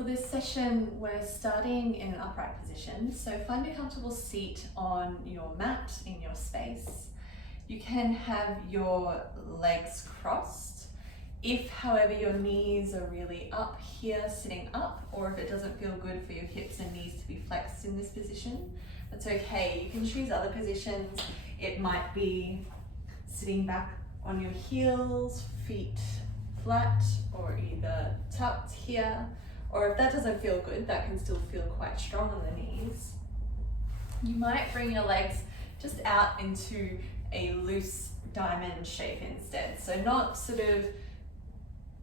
For this session, we're starting in an upright position, so find a comfortable seat on your mat in your space. You can have your legs crossed. If, however, your knees are really up here, sitting up, or if it doesn't feel good for your hips and knees to be flexed in this position, that's okay. You can choose other positions. It might be sitting back on your heels, feet flat, or either tucked here. Or if that doesn't feel good, that can still feel quite strong on the knees. You might bring your legs just out into a loose diamond shape instead. So not sort of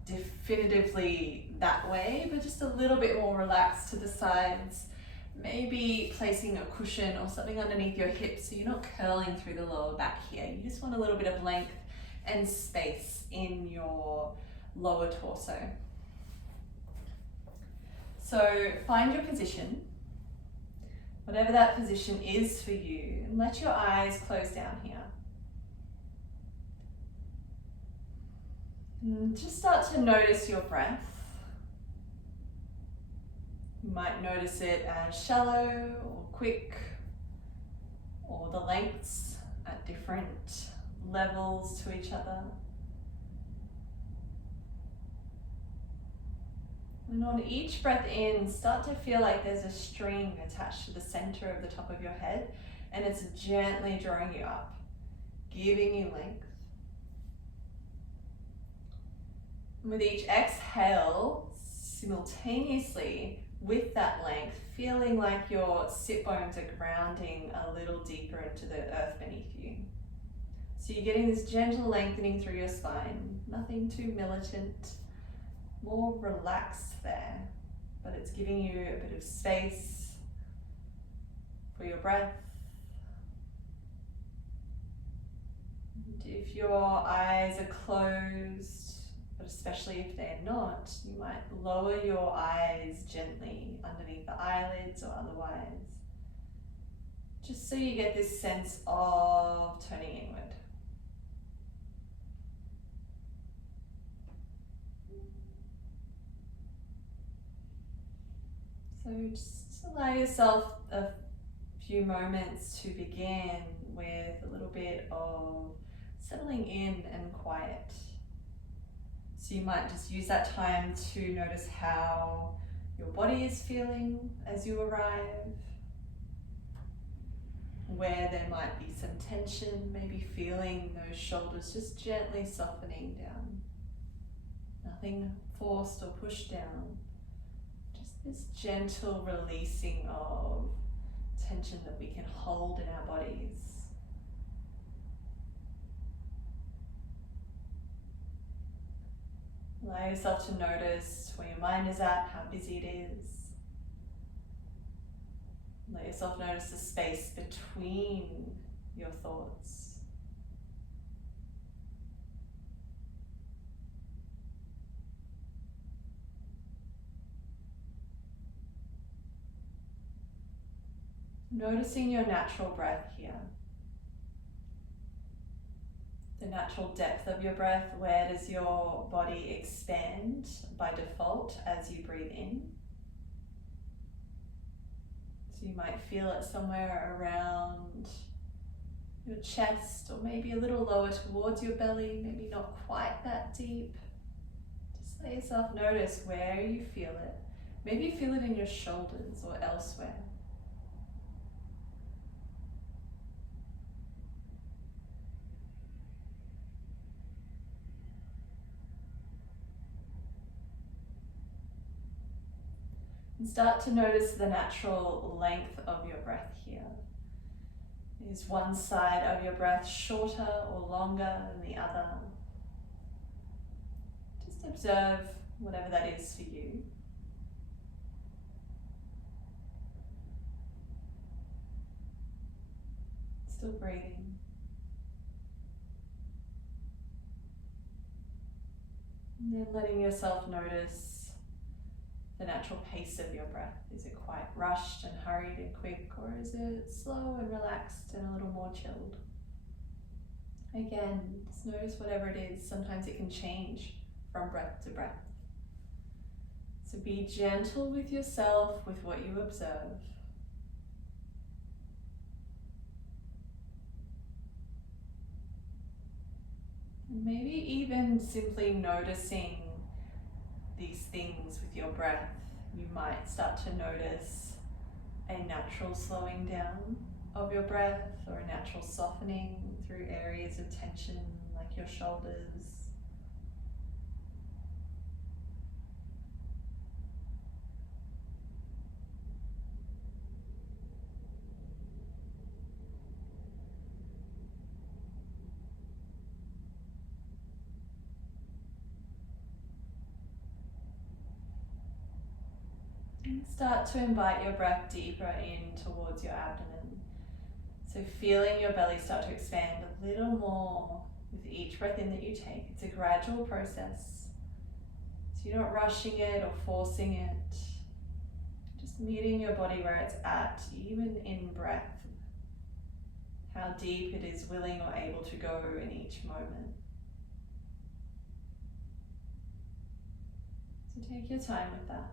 definitively that way, but just a little bit more relaxed to the sides. Maybe placing a cushion or something underneath your hips so you're not curling through the lower back here. You just want a little bit of length and space in your lower torso. So find your position, whatever that position is for you, and let your eyes close down here. And just start to notice your breath. You might notice it as shallow or quick, or the lengths at different levels to each other. And on each breath in, start to feel like there's a string attached to the center of the top of your head, and it's gently drawing you up, giving you length. And with each exhale, simultaneously with that length, feeling like your sit bones are grounding a little deeper into the earth beneath you. So you're getting this gentle lengthening through your spine, nothing too militant. More relaxed there, but it's giving you a bit of space for your breath. And if your eyes are closed, but especially if they're not, you might lower your eyes gently underneath the eyelids or otherwise, just so you get this sense of turning inward. So just allow yourself a few moments to begin with a little bit of settling in and quiet. So you might just use that time to notice how your body is feeling as you arrive, where there might be some tension, maybe feeling those shoulders just gently softening down. Nothing forced or pushed down. This gentle releasing of tension that we can hold in our bodies. Allow yourself to notice where your mind is at, how busy it is. Let yourself notice the space between your thoughts. Noticing your natural breath here. The natural depth of your breath. Where does your body expand by default as you breathe in? So you might feel it somewhere around your chest, or maybe a little lower towards your belly, maybe not quite that deep. Just let yourself notice where you feel it. Maybe feel it in your shoulders or elsewhere. And start to notice the natural length of your breath here. Is one side of your breath shorter or longer than the other? Just observe whatever that is for you. Still breathing. And then letting yourself notice the natural pace of your breath. Is it quite rushed and hurried and quick, or is it slow and relaxed and a little more chilled? Again, just notice whatever it is. Sometimes it can change from breath to breath. So So be gentle with yourself, with what you observe. And maybe even simply noticing these things with your breath. You might start to notice a natural slowing down of your breath, or a natural softening through areas of tension like your shoulders. And start to invite your breath deeper in towards your abdomen. So feeling your belly start to expand a little more with each breath in that you take. It's a gradual process. So you're not rushing it or forcing it. Just meeting your body where it's at, even in breath. How deep it is willing or able to go in each moment. So take your time with that.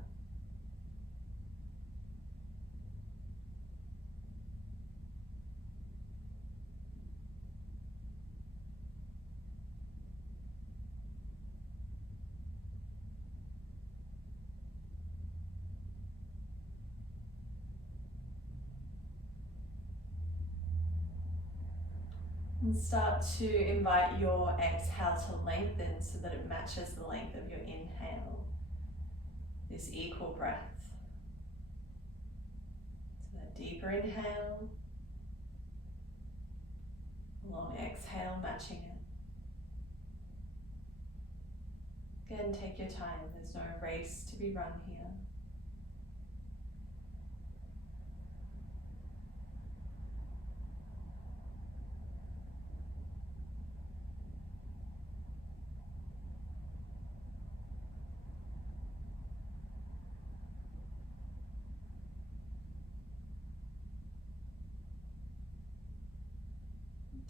And start to invite your exhale to lengthen so that it matches the length of your inhale. This equal breath. So that deeper inhale, long exhale matching it. Again, take your time. There's no race to be run here.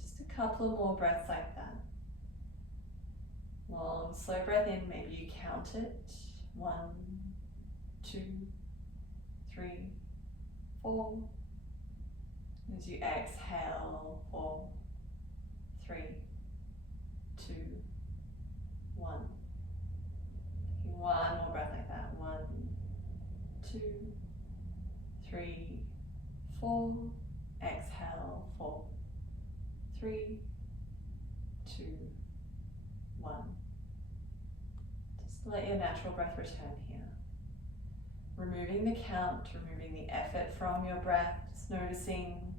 Just a couple of more breaths like that. Long, slow breath in, maybe you count it. 1, 2, 3, 4. As you exhale, 4, 3, 2, 1. Taking one more breath like that. 1, 2, 3, 4. Exhale, 4, 3, 2, 1. Just let your natural breath return here. Removing the count, removing the effort from your breath, just noticing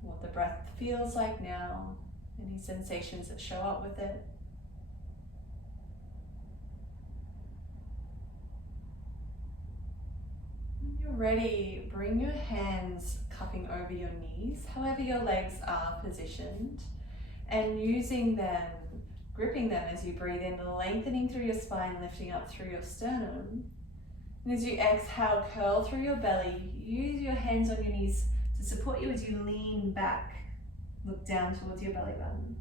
what the breath feels like now, any sensations that show up with it. When you're ready, bring your hands cupping over your knees, however your legs are positioned, and using them, gripping them as you breathe in, lengthening through your spine, lifting up through your sternum. And as you exhale, curl through your belly, use your hands on your knees to support you as you lean back, look down towards your belly button.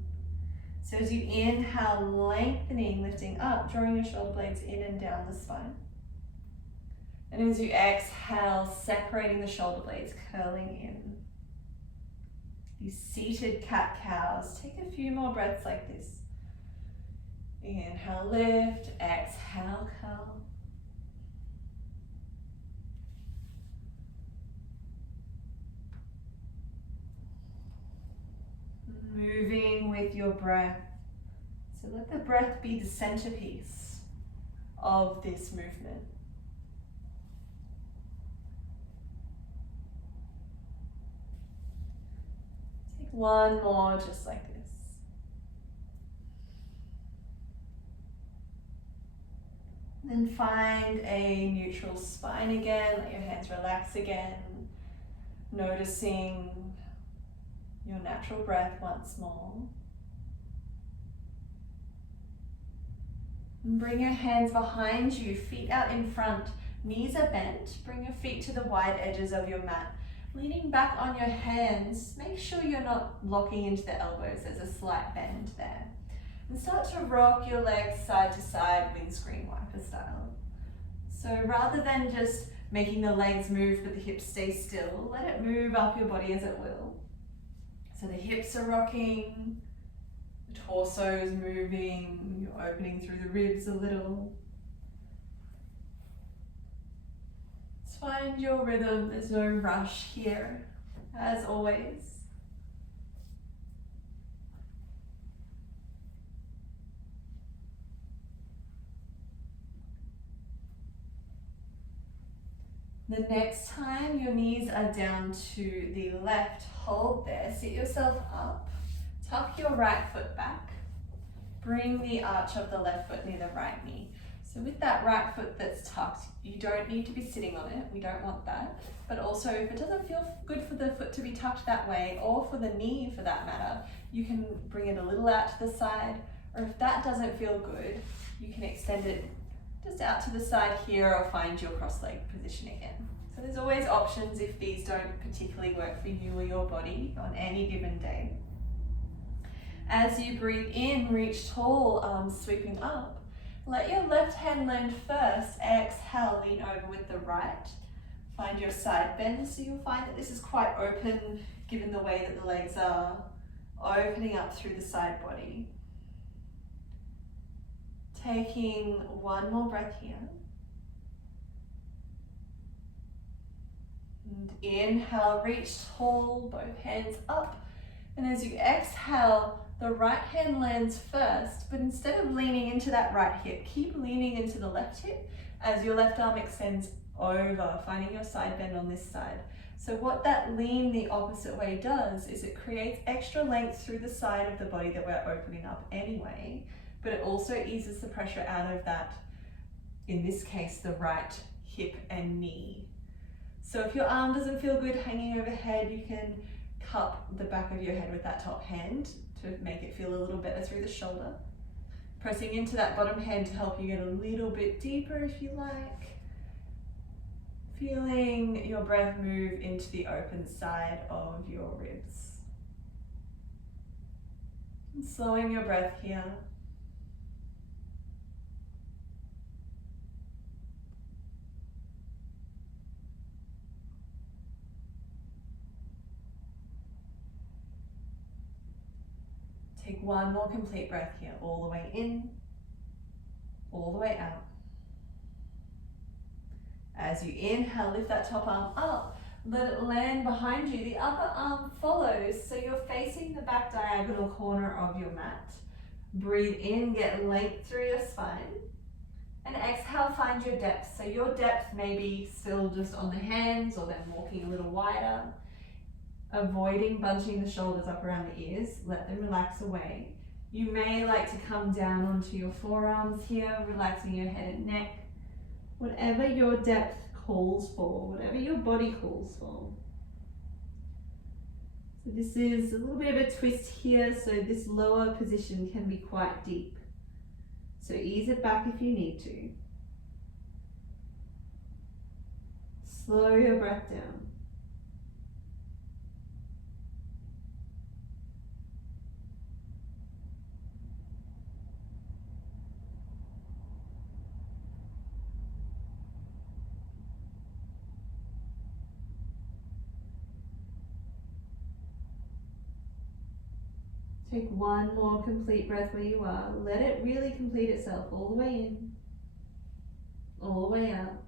So as you inhale, lengthening, lifting up, drawing your shoulder blades in and down the spine. And as you exhale, separating the shoulder blades, curling in. These seated cat-cows. Take a few more breaths like this. Inhale, lift, exhale, curl. Moving with your breath. So let the breath be the centerpiece of this movement. Take one more just like this. Then find a neutral spine again. Let your hands relax again. Noticing your natural breath once more. And bring your hands behind you, feet out in front, knees are bent. Bring your feet to the wide edges of your mat. Leaning back on your hands, make sure you're not locking into the elbows. There's a slight bend there. And start to rock your legs side to side, windscreen wiper style. So rather than just making the legs move but the hips stay still, let it move up your body as it will. So the hips are rocking, the torso is moving, you're opening through the ribs a little. Just find your rhythm, there's no rush here, as always. The next time your knees are down to the left, hold there, sit yourself up, tuck your right foot back, bring the arch of the left foot near the right knee. So with that right foot that's tucked, you don't need to be sitting on it, we don't want that. But also if it doesn't feel good for the foot to be tucked that way, or for the knee for that matter, you can bring it a little out to the side, or if that doesn't feel good, you can extend it just out to the side here or find your cross-leg position again. So there's always options if these don't particularly work for you or your body on any given day. As you breathe in, reach tall, arms sweeping up. Let your left hand land first. Exhale, lean over with the right. Find your side bend, so you'll find that this is quite open given the way that the legs are opening up through the side body. Taking one more breath here. And inhale, reach tall, both hands up. And as you exhale, the right hand lands first, but instead of leaning into that right hip, keep leaning into the left hip as your left arm extends over, finding your side bend on this side. So what that lean the opposite way does is it creates extra length through the side of the body that we're opening up anyway, but it also eases the pressure out of that, in this case, the right hip and knee. So if your arm doesn't feel good hanging overhead, you can cup the back of your head with that top hand to make it feel a little better through the shoulder. Pressing into that bottom hand to help you get a little bit deeper if you like. Feeling your breath move into the open side of your ribs. And slowing your breath here. Take one more complete breath here, all the way in, all the way out. As you inhale, lift that top arm up, let it land behind you. The upper arm follows, so you're facing the back diagonal corner of your mat. Breathe in, get length through your spine. And exhale, find your depth. So your depth may be still just on the hands or then walking a little wider. Avoiding bunching the shoulders up around the ears, let them relax away. You may like to come down onto your forearms here, relaxing your head and neck. Whatever your depth calls for, whatever your body calls for. So this is a little bit of a twist here, so this lower position can be quite deep. So ease it back if you need to. Slow your breath down. Take one more complete breath where you are. Let it really complete itself all the way in, all the way out.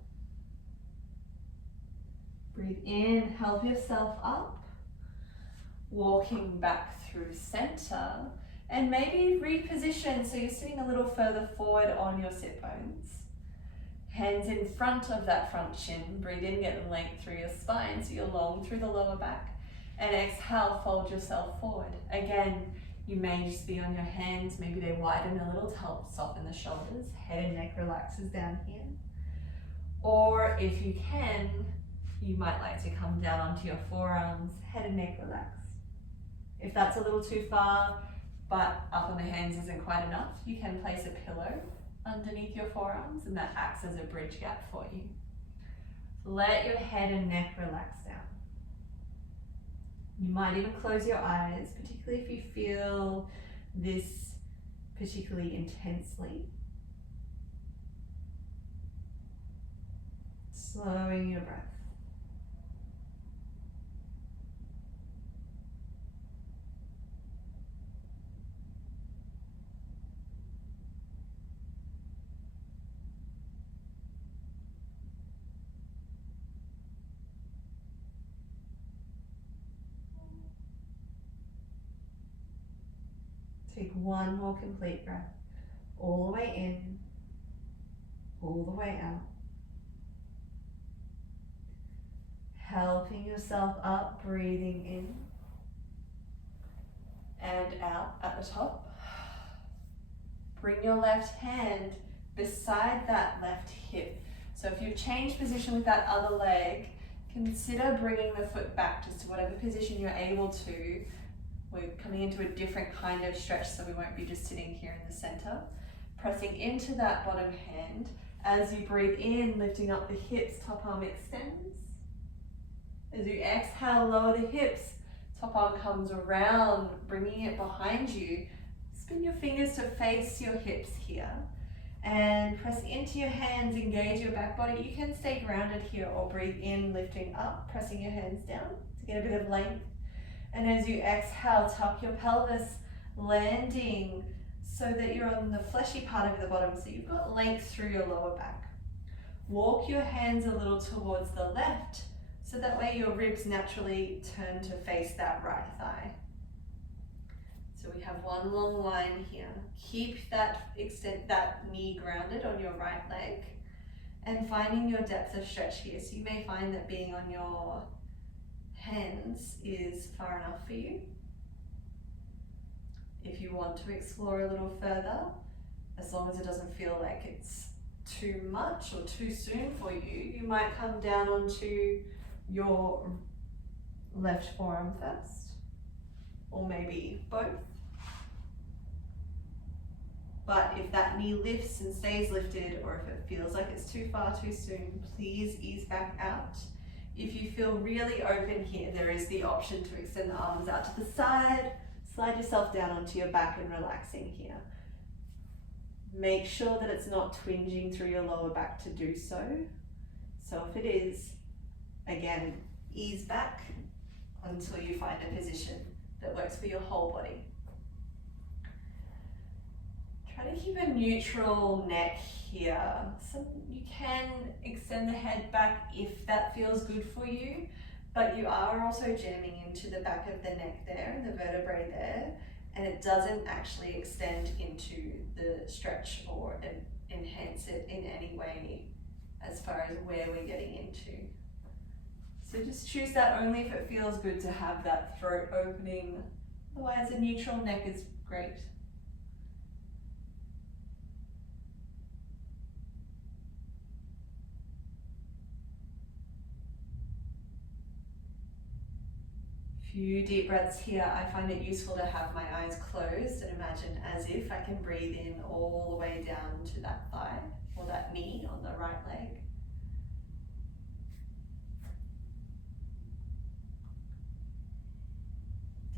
Breathe in, help yourself up. Walking back through center. And maybe reposition so you're sitting a little further forward on your sit bones. Hands in front of that front shin. Breathe in, get length through your spine so you're long through the lower back. And exhale, fold yourself forward. Again, you may just be on your hands, maybe they widen a little to help soften the shoulders. Head and neck relaxes down here. Or if you can, you might like to come down onto your forearms, head and neck relax. If that's a little too far, but up on the hands isn't quite enough, you can place a pillow underneath your forearms and that acts as a bridge gap for you. Let your head and neck relax down. You might even close your eyes, particularly if you feel this particularly intensely. Slowing your breath. Take one more complete breath, all the way in, all the way out. Helping yourself up, breathing in and out at the top. Bring your left hand beside that left hip. So if you've changed position with that other leg, consider bringing the foot back just to whatever position you're able to. We're coming into a different kind of stretch, so we won't be just sitting here in the center. Pressing into that bottom hand. As you breathe in, lifting up the hips, top arm extends. As you exhale, lower the hips, top arm comes around, bringing it behind you. Spin your fingers to face your hips here. And press into your hands, engage your back body. You can stay grounded here or breathe in, lifting up, pressing your hands down to get a bit of length. And as you exhale, tuck your pelvis, landing so that you're on the fleshy part of the bottom, so you've got length through your lower back. Walk your hands a little towards the left, so that way your ribs naturally turn to face that right thigh. So we have one long line here. Keep that knee grounded on your right leg and finding your depth of stretch here. So you may find that being on your hands is far enough for you. If you want to explore a little further, as long as it doesn't feel like it's too much or too soon for you, you might come down onto your left forearm first, or maybe both. But if that knee lifts and stays lifted, or if it feels like it's too far too soon, please ease back out. If you feel really open here, there is the option to extend the arms out to the side, slide yourself down onto your back and relaxing here. Make sure that it's not twinging through your lower back to do so. So if it is, again, ease back until you find a position that works for your whole body. Try to keep a neutral neck here. So you can extend the head back if that feels good for you, but you are also jamming into the back of the neck there and the vertebrae there, and it doesn't actually extend into the stretch or enhance it in any way as far as where we're getting into. So just choose that only if it feels good to have that throat opening. Otherwise, a neutral neck is great. Few deep breaths here. I find it useful to have my eyes closed and imagine as if I can breathe in all the way down to that thigh or that knee on the right leg.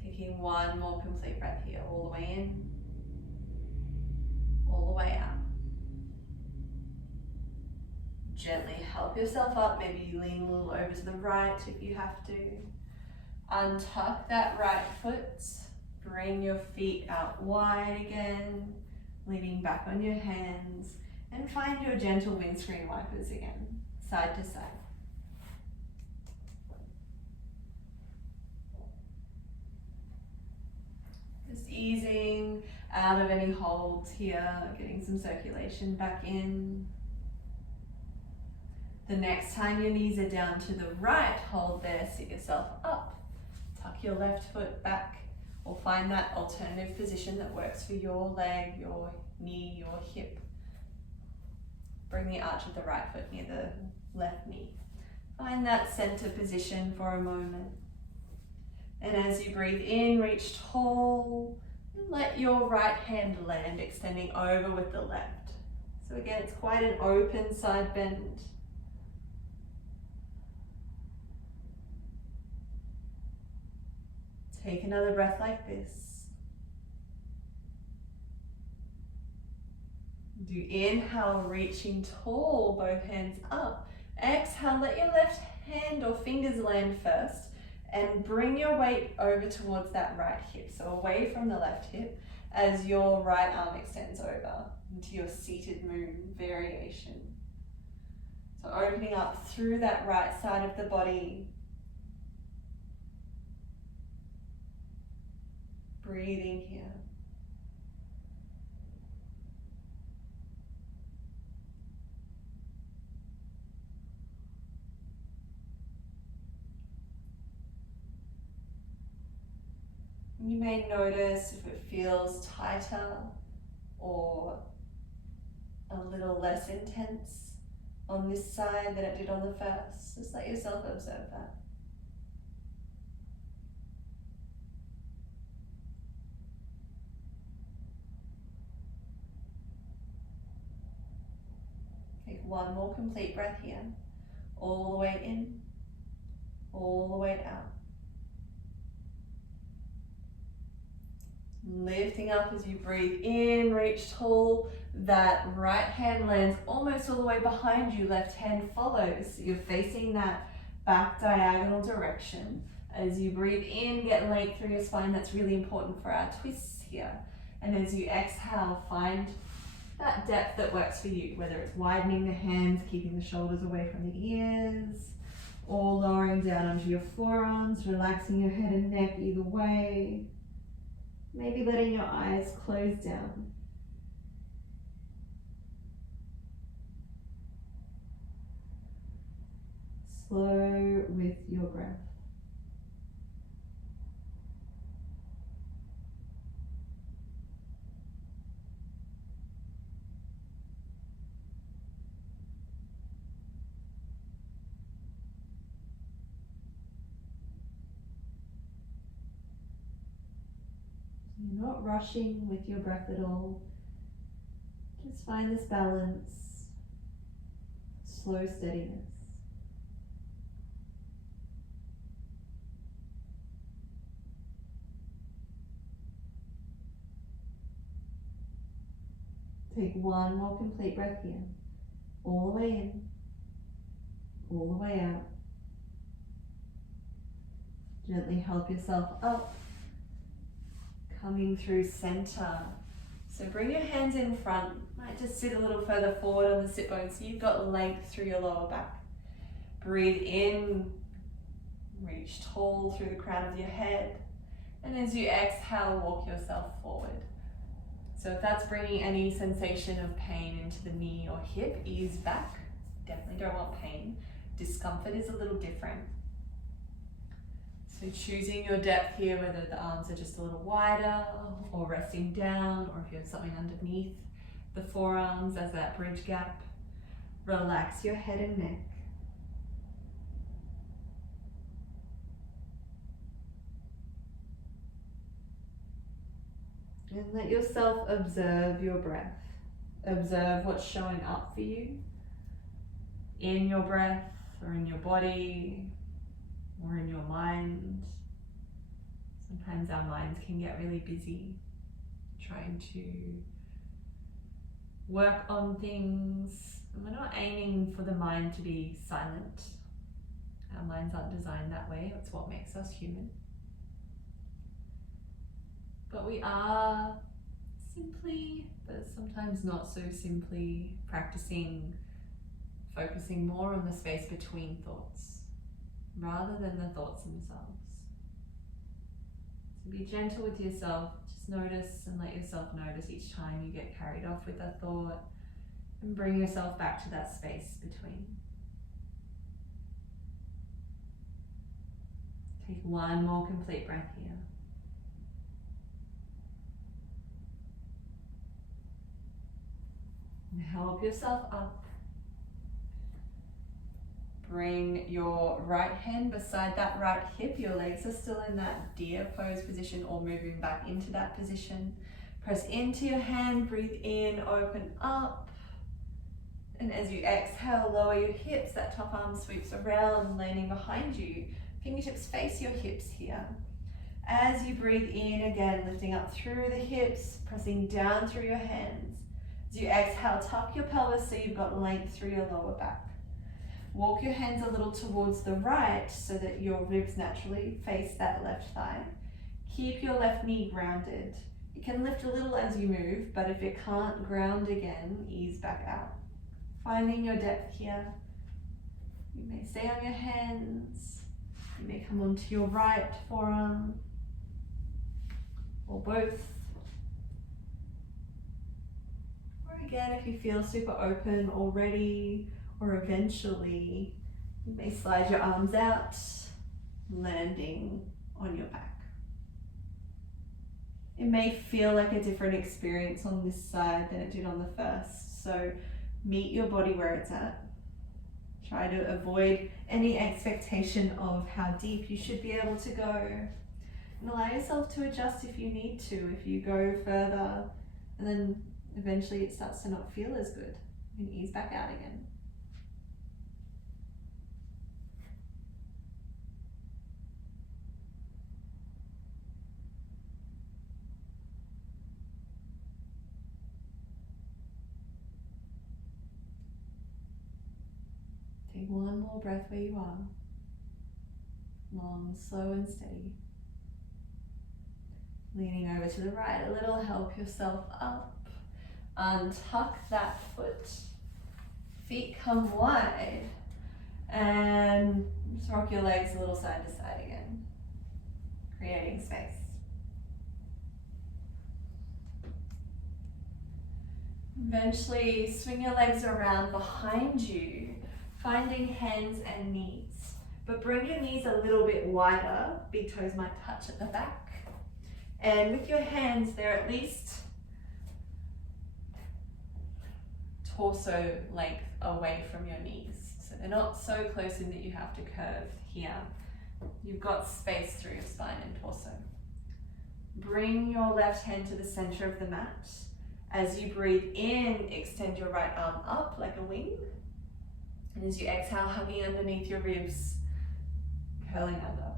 Taking one more complete breath here, all the way in, all the way out. Gently help yourself up, maybe you lean a little over to the right if you have to. Untuck that right foot, bring your feet out wide again, leaning back on your hands, and find your gentle windscreen wipers again, side to side. Just easing out of any holds here, getting some circulation back in. The next time your knees are down to the right, hold there, sit yourself up. Tuck your left foot back, or find that alternative position that works for your leg, your knee, your hip. Bring the arch of the right foot near the left knee. Find that center position for a moment. And as you breathe in, reach tall, and let your right hand land, extending over with the left. So again, it's quite an open side bend. Take another breath like this. Do inhale, reaching tall, both hands up. Exhale, let your left hand or fingers land first and bring your weight over towards that right hip. So away from the left hip as your right arm extends over into your seated moon variation. So opening up through that right side of the body. Breathing here. You may notice if it feels tighter or a little less intense on this side than it did on the first. Just let yourself observe that. Take one more complete breath here. All the way in, all the way out. Lifting up as you breathe in, reach tall. That right hand lands almost all the way behind you, left hand follows. You're facing that back diagonal direction. As you breathe in, get length through your spine. That's really important for our twists here. And as you exhale, find that depth that works for you, whether it's widening the hands, keeping the shoulders away from the ears, or lowering down onto your forearms, relaxing your head and neck either way. Maybe letting your eyes close down. Slow with your breath. You're not rushing with your breath at all. Just find this balance, slow steadiness. Take one more complete breath here. All the way in, all the way out. Gently help yourself up. Coming through center. So bring your hands in front. Might just sit a little further forward on the sit bones so you've got length through your lower back. Breathe in, reach tall through the crown of your head. And as you exhale, walk yourself forward. So if that's bringing any sensation of pain into the knee or hip, ease back. Definitely don't want pain. Discomfort is a little different. So choosing your depth here, whether the arms are just a little wider or resting down, or if you have something underneath the forearms as that bridge gap. Relax your head and neck. And let yourself observe your breath. Observe what's showing up for you in your breath or in your body, or in your mind. Sometimes our minds can get really busy trying to work on things. And we're not aiming for the mind to be silent. Our minds aren't designed that way. It's what makes us human. But we are simply, but sometimes not so simply, practicing focusing more on the space between thoughts rather than the thoughts themselves. So be gentle with yourself. Just notice and let yourself notice each time you get carried off with a thought, and bring yourself back to that space between. Take one more complete breath here. And help yourself up. Bring your right hand beside that right hip. Your legs are still in that deer pose position or moving back into that position. Press into your hand, breathe in, open up. And as you exhale, lower your hips. That top arm sweeps around, landing behind you. Fingertips face your hips here. As you breathe in again, lifting up through the hips, pressing down through your hands. As you exhale, tuck your pelvis so you've got length through your lower back. Walk your hands a little towards the right so that your ribs naturally face that left thigh. Keep your left knee grounded. You can lift a little as you move, but if it can't ground again, ease back out. Finding your depth here. You may stay on your hands. You may come onto your right forearm, or both. Or again, if you feel super open already, or eventually, you may slide your arms out, landing on your back. It may feel like a different experience on this side than it did on the first, so meet your body where it's at. Try to avoid any expectation of how deep you should be able to go. And allow yourself to adjust if you need to, if you go further, and then eventually it starts to not feel as good. You can ease back out again. Take one more breath where you are. Long, slow and steady. Leaning over to the right a little, help yourself up. Untuck that foot. Feet come wide. And just rock your legs a little side to side again. Creating space. Eventually swing your legs around behind you, finding hands and knees. But bring your knees a little bit wider. Big toes might touch at the back. And with your hands, they're at least torso length away from your knees. So they're not so close in that you have to curve here. You've got space through your spine and torso. Bring your left hand to the center of the mat. As you breathe in, extend your right arm up like a wing. And as you exhale, hugging underneath your ribs, curling under.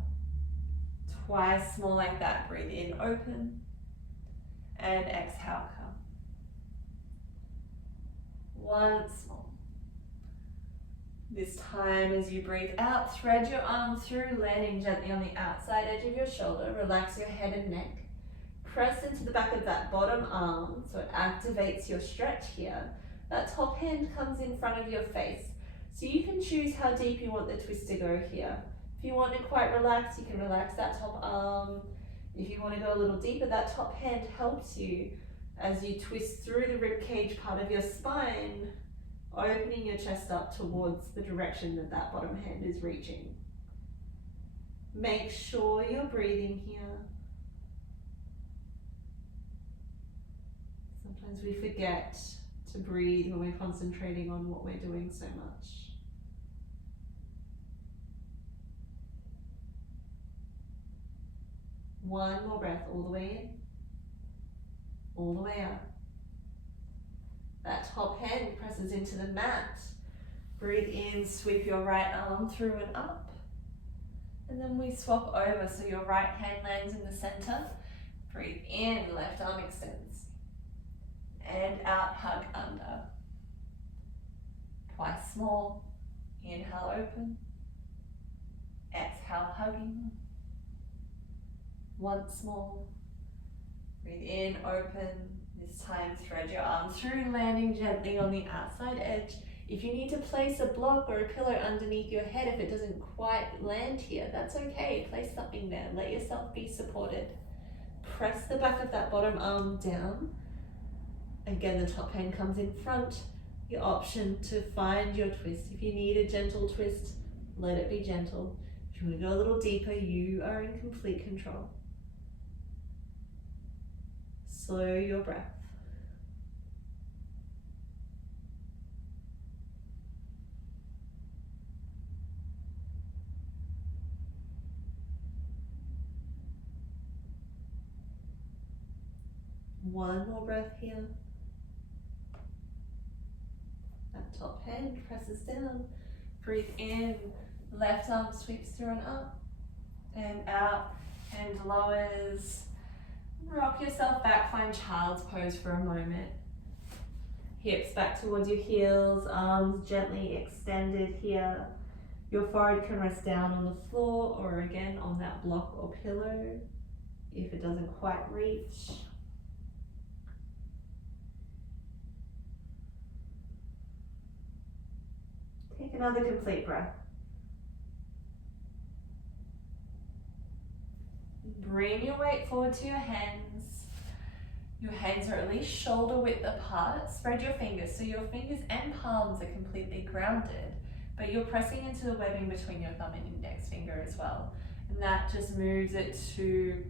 Twice more like that. Breathe in, open, and exhale, come. Once more. This time, as you breathe out, thread your arm through, landing gently on the outside edge of your shoulder. Relax your head and neck. Press into the back of that bottom arm so it activates your stretch here. That top hand comes in front of your face. So you can choose how deep you want the twist to go here. If you want it quite relaxed, you can relax that top arm. If you want to go a little deeper, that top hand helps you as you twist through the ribcage part of your spine, opening your chest up towards the direction that that bottom hand is reaching. Make sure you're breathing here. Sometimes we forget to breathe when we're concentrating on what we're doing so much. One more breath, all the way in, all the way out. That top hand presses into the mat. Breathe in, sweep your right arm through and up. And then we swap over, so your right hand lands in the center. Breathe in, left arm extends. And out, hug under. Twice more. Inhale, open. Exhale, hugging. Once more. Breathe in, open. This time thread your arm through, landing gently on the outside edge. If you need to place a block or a pillow underneath your head, if it doesn't quite land here, that's okay. Place something there. Let yourself be supported. Press the back of that bottom arm down. Again, the top hand comes in front. Your option to find your twist. If you need a gentle twist, let it be gentle. If you want to go a little deeper, you are in complete control. Slow your breath. One more breath here. That top hand presses down. Breathe in, left arm sweeps through and up, and out, and lowers. Rock yourself back, find child's pose for a moment. Hips back towards your heels, arms gently extended here. Your forehead can rest down on the floor or again on that block or pillow if it doesn't quite reach. Take another complete breath. Bring your weight forward to your hands. Your hands are at least shoulder width apart. Spread your fingers so your fingers and palms are completely grounded, but you're pressing into the webbing between your thumb and index finger as well. And that just moves it to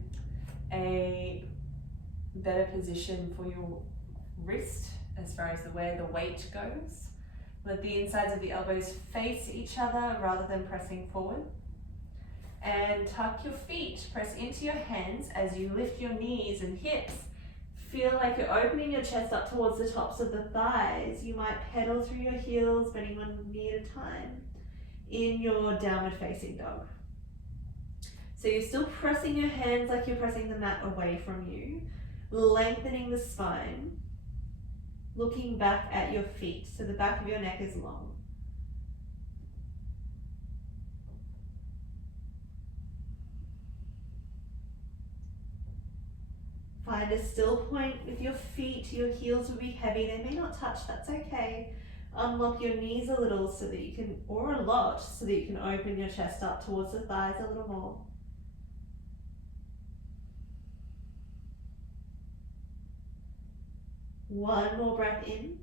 a better position for your wrist as far as where the weight goes. Let the insides of the elbows face each other rather than pressing forward. And tuck your feet, press into your hands as you lift your knees and hips. Feel like you're opening your chest up towards the tops of the thighs. You might pedal through your heels, bending one knee at a time in your downward facing dog. So you're still pressing your hands like you're pressing the mat away from you, lengthening the spine, looking back at your feet so the back of your neck is long. Find a still point with your feet. Your heels will be heavy. They may not touch, that's okay. Unlock your knees a little so that you can, or a lot, so that you can open your chest up towards the thighs a little more. One more breath in.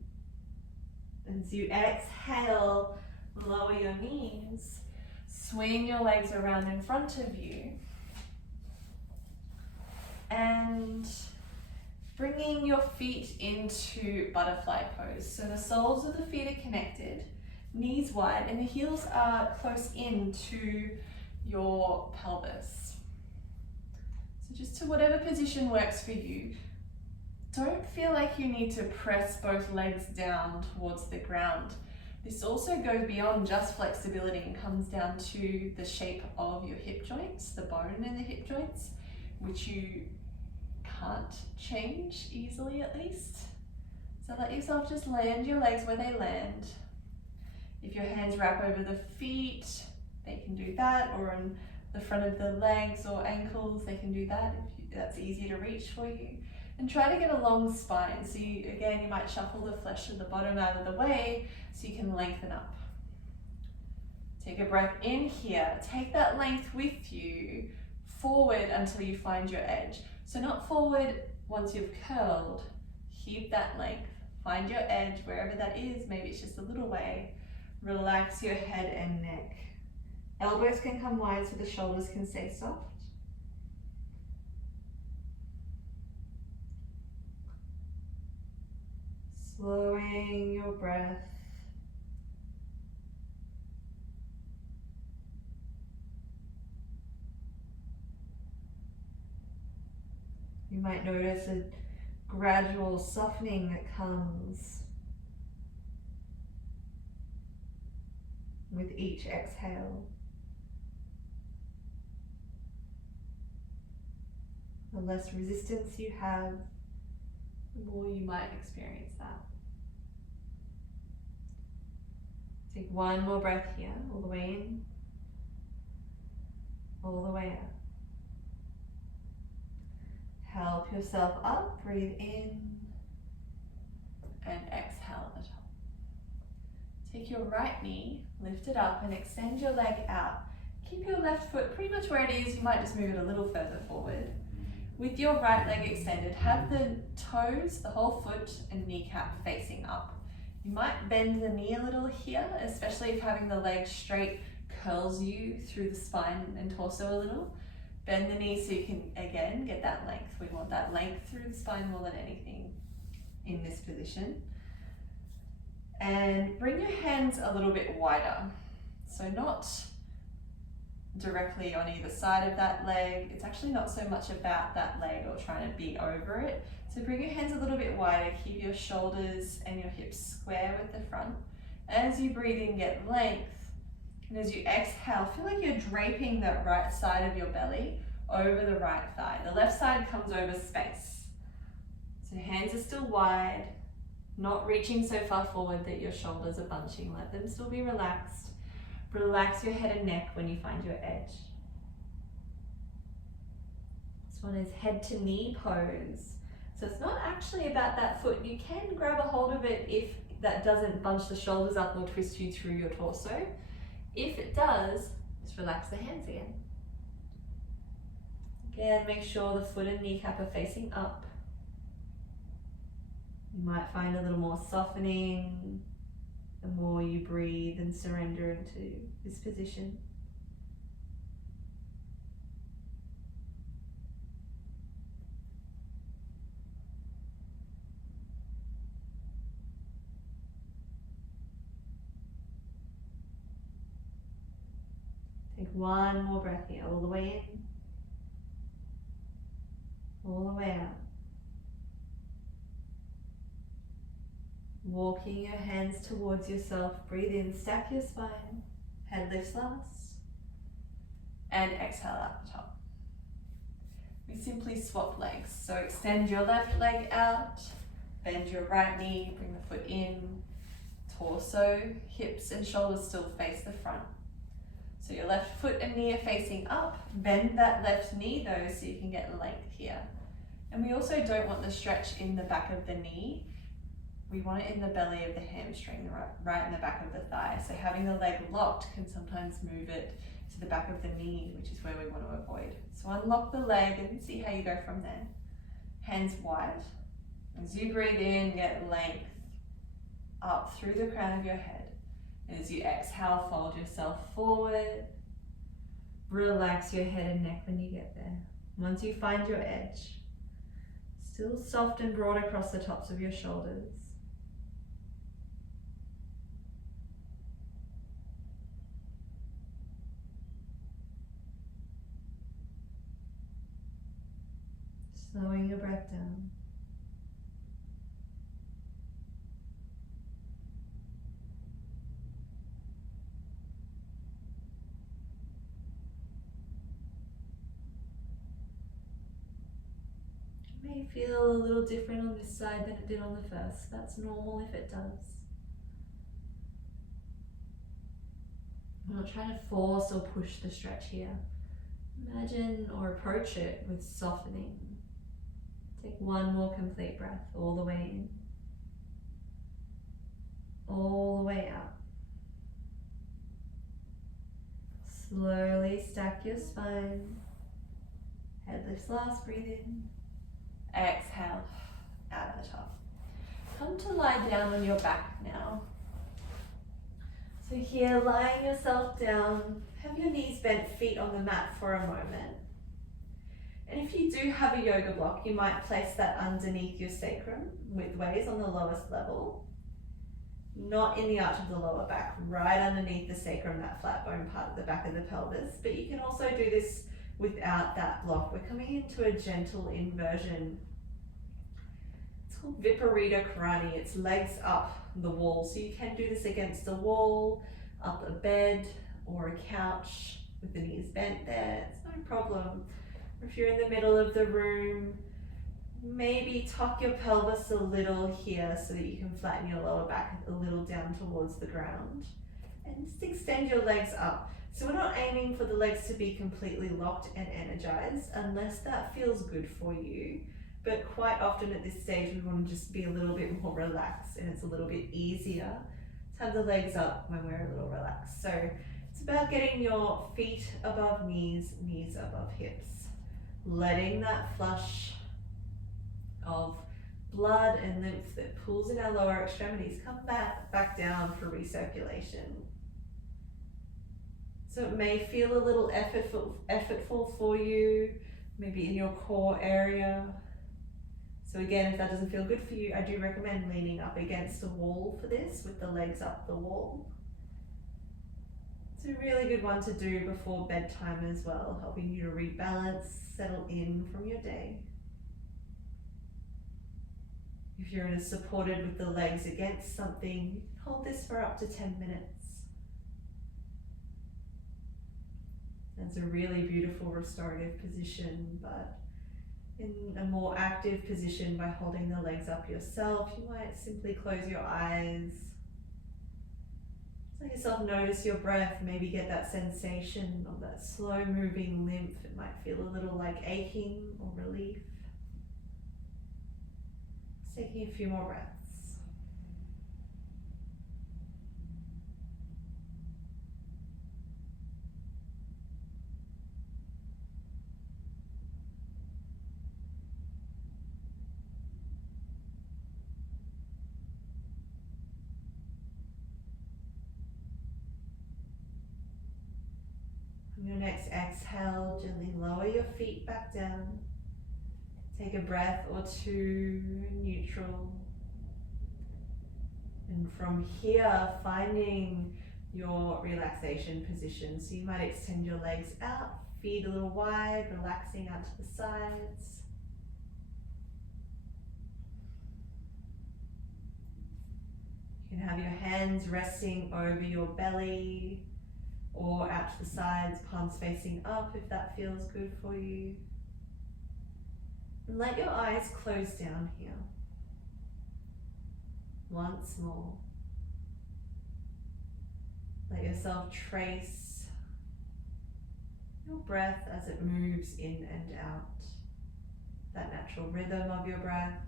As you exhale, lower your knees. Swing your legs around in front of you. And bringing your feet into butterfly pose. So the soles of the feet are connected, knees wide, and the heels are close in to your pelvis. So just to whatever position works for you. Don't feel like you need to press both legs down towards the ground. This also goes beyond just flexibility and comes down to the shape of your hip joints, the bone in the hip joints, which you can't change easily at least. So let yourself just land your legs where they land. If your hands wrap over the feet, they can do that, or on the front of the legs or ankles, they can do that if that's easier to reach for you. And try to get a long spine. So you might shuffle the flesh of the bottom out of the way so you can lengthen up. Take a breath in here. Take that length with you forward until you find your edge. So not forward once you've curled, keep that length. Find your edge wherever that is, maybe it's just a little way. Relax your head and neck. Elbows can come wide so the shoulders can stay soft. Slowing your breath. You might notice a gradual softening that comes with each exhale. The less resistance you have, the more you might experience that. Take one more breath here, all the way in, all the way out. Help yourself up, breathe in, and exhale at the top. Take your right knee, lift it up and extend your leg out. Keep your left foot pretty much where it is, you might just move it a little further forward. With your right leg extended, have the toes, the whole foot and kneecap facing up. You might bend the knee a little here, especially if having the leg straight curls you through the spine and torso a little. Bend the knee so you can, again, get that length. We want that length through the spine more than anything in this position. And bring your hands a little bit wider. So not directly on either side of that leg. It's actually not so much about that leg or trying to be over it. So bring your hands a little bit wider. Keep your shoulders and your hips square with the front. As you breathe in, get length. And as you exhale, feel like you're draping that right side of your belly over the right thigh. The left side comes over space. So hands are still wide. Not reaching so far forward that your shoulders are bunching. Let them still be relaxed. Relax your head and neck when you find your edge. This one is head to knee pose. So it's not actually about that foot. You can grab a hold of it if that doesn't bunch the shoulders up or twist you through your torso. If it does, just relax the hands again. Again, make sure the foot and kneecap are facing up. You might find a little more softening the more you breathe and surrender into this position. Take one more breath here, all the way in, all the way out. Walking your hands towards yourself, breathe in, stack your spine, head lifts last, and exhale out the top. We simply swap legs, so extend your left leg out, bend your right knee, bring the foot in, torso, hips and shoulders still face the front. So your left foot and knee are facing up, bend that left knee though so you can get length here. And we also don't want the stretch in the back of the knee. We want it in the belly of the hamstring, right in the back of the thigh. So having the leg locked can sometimes move it to the back of the knee, which is where we want to avoid. So unlock the leg and see how you go from there. Hands wide. As you breathe in, get length up through the crown of your head. And as you exhale, fold yourself forward. Relax your head and neck when you get there. Once you find your edge, still soft and broad across the tops of your shoulders. Slowing your breath down. It may feel a little different on this side than it did on the first. That's normal if it does. I'm not trying to force or push the stretch here. Imagine or approach it with softening. Take one more complete breath, all the way in, all the way out. Slowly stack your spine. Head lifts last, breathe in. Exhale, out of the top. Come to lie down on your back now. So here, lying yourself down, have your knees bent, feet on the mat for a moment. And if you do have a yoga block, you might place that underneath your sacrum, widthways on the lowest level. Not in the arch of the lower back, right underneath the sacrum, that flat bone part at the back of the pelvis. But you can also do this without that block. We're coming into a gentle inversion. It's called Viparita Karani. It's legs up the wall. So you can do this against a wall, up a bed or a couch with the knees bent there. It's no problem. If you're in the middle of the room, maybe tuck your pelvis a little here so that you can flatten your lower back a little down towards the ground. And just extend your legs up. So we're not aiming for the legs to be completely locked and energized unless that feels good for you. But quite often at this stage, we want to just be a little bit more relaxed, and it's a little bit easier to have the legs up when we're a little relaxed. So it's about getting your feet above knees, knees above hips. Letting that flush of blood and lymph that pulls in our lower extremities come back down for recirculation. So it may feel a little effortful for you, maybe in your core area. So again, if that doesn't feel good for you, I do recommend leaning up against a wall for this with the legs up the wall. It's a really good one to do before bedtime as well, helping you to rebalance, settle in from your day. If you're supported with the legs against something, hold this for up to 10 minutes. That's a really beautiful restorative position, but In a more active position by holding the legs up yourself, you might simply close your eyes. Let yourself notice your breath, maybe get that sensation of that slow moving lymph. It might feel a little like aching or relief. Just taking a few more breaths. On your next exhale, gently lower your feet back down. Take a breath or two, neutral. And from here, finding your relaxation position. So you might extend your legs out, feet a little wide, relaxing out to the sides. You can have your hands resting over your belly or out to the sides, palms facing up if that feels good for you. And let your eyes close down here. Once more. Let yourself trace your breath as it moves in and out. That natural rhythm of your breath.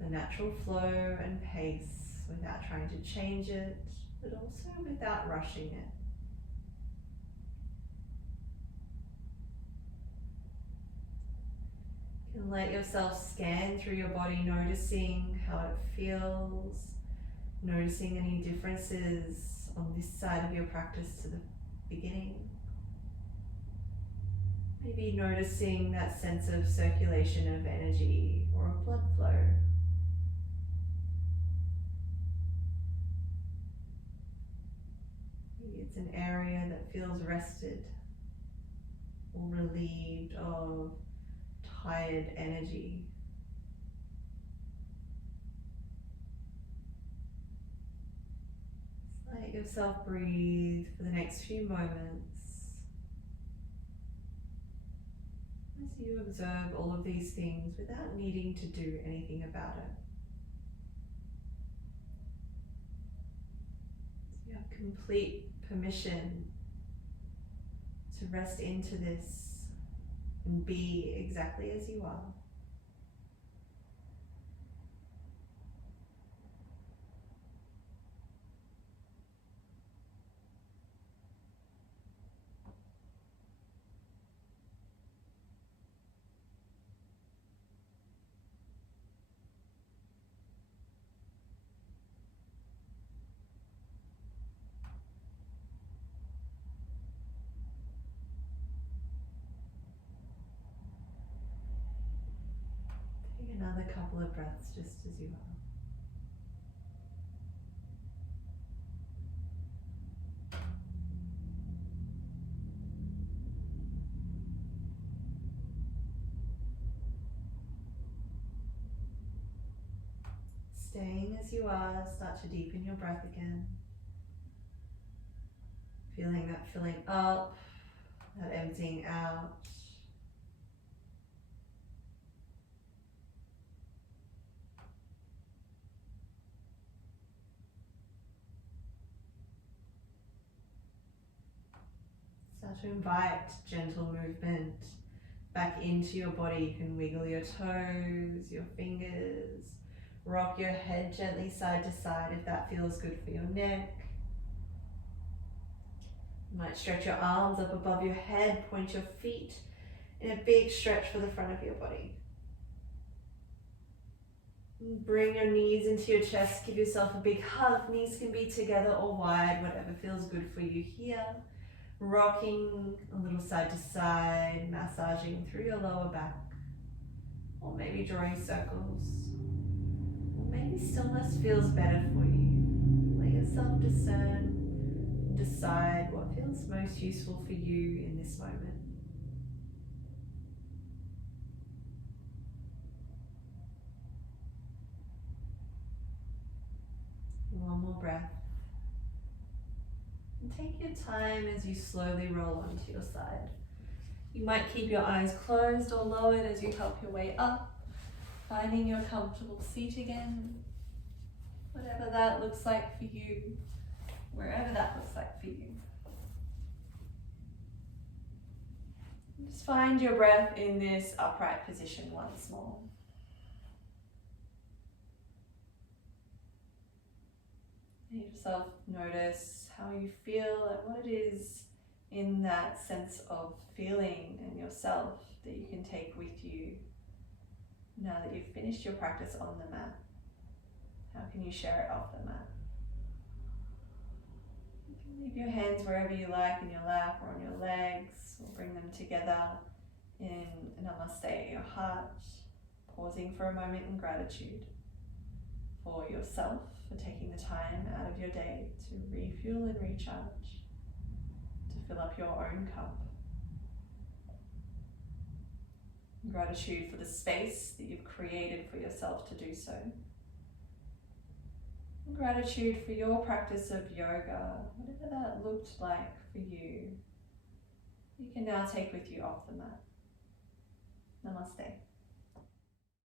The natural flow and pace without trying to change it, but also without rushing it. You can let yourself scan through your body, noticing how it feels, noticing any differences on this side of your practice to the beginning. Maybe noticing that sense of circulation of energy or a blood flow. Maybe it's an area that feels rested or relieved of tired energy. Just let yourself breathe for the next few moments as you observe all of these things without needing to do anything about it. So you have complete permission to rest into this and be exactly as you are. Take another couple of breaths just as you are. Staying as you are, start to deepen your breath again. Feeling that filling up, that emptying out. Start to invite gentle movement back into your body. You can wiggle your toes, your fingers, rock your head gently side to side if that feels good for your neck. You might stretch your arms up above your head, point your feet in a big stretch for the front of your body. Bring your knees into your chest, give yourself a big hug. Knees can be together or wide, whatever feels good for you here. Rocking a little side to side, massaging through your lower back. Or maybe drawing circles. Or maybe stillness feels better for you. Let yourself discern, decide what feels most useful for you in this moment. One more breath. And take your time as you slowly roll onto your side. You might keep your eyes closed or lowered as you help your way up, finding your comfortable seat again, whatever that looks like for you, wherever that looks like for you. Just find your breath in this upright position once more. Let yourself notice how you feel and what it is in that sense of feeling and yourself that you can take with you now that you've finished your practice on the mat. How can you share it off the mat? You can leave your hands wherever you like, in your lap or on your legs, or bring them together in namaste at your heart, pausing for a moment in gratitude for yourself, for taking the time out of your day to refuel and recharge, to fill up your own cup. Gratitude for the space that you've created for yourself to do so. Gratitude for your practice of yoga, whatever that looked like for you, you can now take with you off the mat. Namaste.